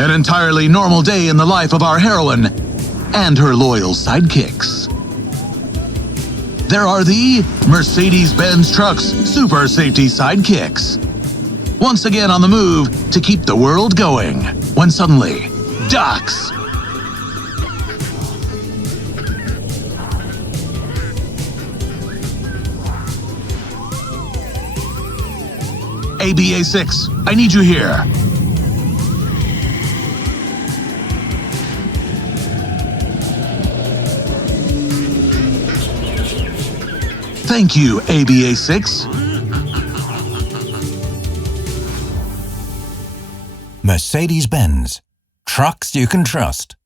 An entirely normal day in the life of our heroine and her loyal sidekicks. There are the Mercedes-Benz Trucks Super Safety Sidekicks. Once again on the move to keep the world going, when suddenly, ducks! ABA6, I need you here. Thank you, ABA6. Mercedes-Benz. Trucks you can trust.